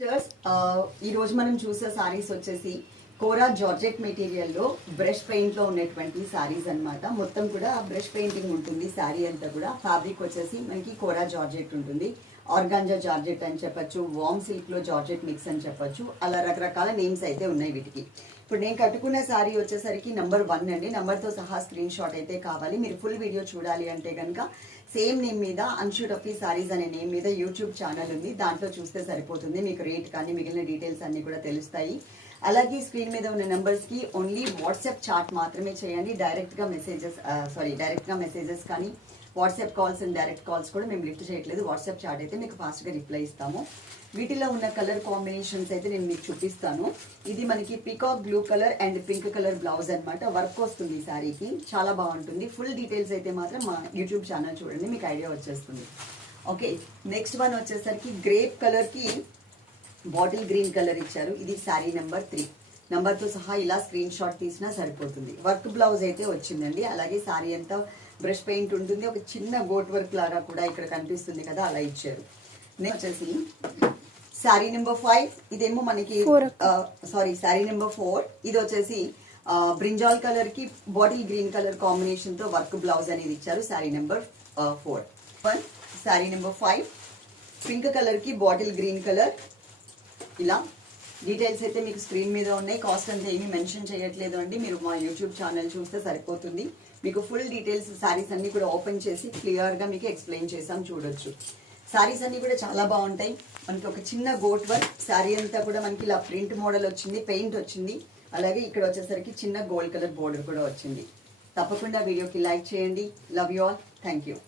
ఈ రోజు మనం చూసే సారీస్ వచ్చేసి కోరా జార్జెట్ మెటీరియల్ లో బ్రష్ పెయింట్ లో ఉన్నటువంటి సారీస్ అన్నమాట. మొత్తం కూడా బ్రష్ పెయింటింగ్ ఉంటుంది. సారీ అంతా కూడా ఫ్యాబ్రిక్ వచ్చేసి మనకి కోరా జార్జెట్ ఉంటుంది. ఆర్గాంజా జార్జెట్ అని చెప్పొచ్చు, వామ్ సిల్క్ లో జార్జెట్ మిక్స్ అని చెప్పొచ్చు. అలా రకరకాల నేమ్స్ అయితే ఉన్నాయి వీటికి. ఇప్పుడు నేను కట్టుకున్న సారీ వచ్చేసరికి నంబర్ 1 అండి. నంబర్తో సహా స్క్రీన్ షాట్ అయితే కావాలి. మీరు ఫుల్ వీడియో చూడాలి అంటే కనుక సేమ్ నేమ్ మీద అన్షు రఫీ సారీస్ అనే నేమ్ మీద యూట్యూబ్ ఛానల్ ఉంది. దాంట్లో చూస్తే సరిపోతుంది. మీకు రేట్ కానీ మిగిలిన డీటెయిల్స్ అన్ని కూడా తెలుస్తాయి. అలాగే స్క్రీన్ మీద ఉన్న నెంబర్స్ కి ఓన్లీ వాట్సాప్ చాట్ మాత్రమే చేయండి. డైరెక్ట్ గా మెసేజెస్ కానీ WhatsApp calls and direct calls కూడా మేము లిఫ్ట్ చేయట్లేదు. వాట్సాప్ చాట్ అయితే మీకు ఫాస్ట్ గా రిప్లై ఇస్తాము. వీటిలో ఉన్న కలర్ కాంబినేషన్స్ అయితే నేను మీకు చూపిస్తాను. ఇది మనకి peacock blue colour and pink colour blouse అన్నమాట. వర్క్ వస్తుంది ఈ సారీకి, చాలా బాగుంటుంది. ఫుల్ డీటెయిల్స్ అయితే మాత్రం మా యూట్యూబ్ ఛానల్ చూడండి, మీకు ఐడియా వచ్చేస్తుంది. ఓకే, నెక్స్ట్ వన్ వచ్చేసరికి గ్రేప్ కలర్ కి బాటిల్ గ్రీన్ కలర్ ఇచ్చారు. ఇది శారీ నెంబర్ 3. నంబర్తో సహా ఇలా స్క్రీన్ షాట్ తీసినా సరిపోతుంది. వర్క్ బ్లౌజ్ అయితే వచ్చిందండి. అలాగే శారీ అంతా బ్రష్ పెయింట్ ఉంటుంది. ఒక చిన్న గోట్ వర్క్ లాగా కూడా ఇక్కడ కనిపిస్తుంది కదా, అలా ఇచ్చారు. నెక్స్ట్ వచ్చేసి శారీ నెంబర్ 5. ఇదేమో మనకి శారీ నెంబర్ 4. ఇది వచ్చేసి బ్రింజాల్ కలర్ కి బాటిల్ గ్రీన్ కలర్ కాంబినేషన్ తో వర్క్ బ్లౌజ్ అనేది ఇచ్చారు. Sari number 4. Sari number 5 pink colour కి బాటిల్ గ్రీన్ కలర్. ఇలా డీటెయిల్స్ అయితే మీకు స్క్రీన్ మీద ఉన్నాయి. కాస్ట్ అంతా ఏమీ మెన్షన్ చేయట్లేదు అండి. మీరు మా యూట్యూబ్ ఛానల్ చూస్తే సరిపోతుంది. మీకు ఫుల్ డీటెయిల్స్ శారీస్ అన్ని కూడా ఓపెన్ చేసి క్లియర్ గా మీకు ఎక్స్ప్లెయిన్ చేసాం, చూడొచ్చు. శారీస్ అన్ని కూడా చాలా బాగుంటాయి. మనకి ఒక చిన్న గోట్ వర్క్ శారీ అంతా కూడా మనకి ఇలా ప్రింట్ మోడల్ వచ్చింది, పెయింట్ వచ్చింది. అలాగే ఇక్కడ వచ్చేసరికి చిన్న గోల్డ్ కలర్ బోర్డర్ కూడా వచ్చింది. తప్పకుండా వీడియోకి లైక్ చేయండి. Love you all. Thank you.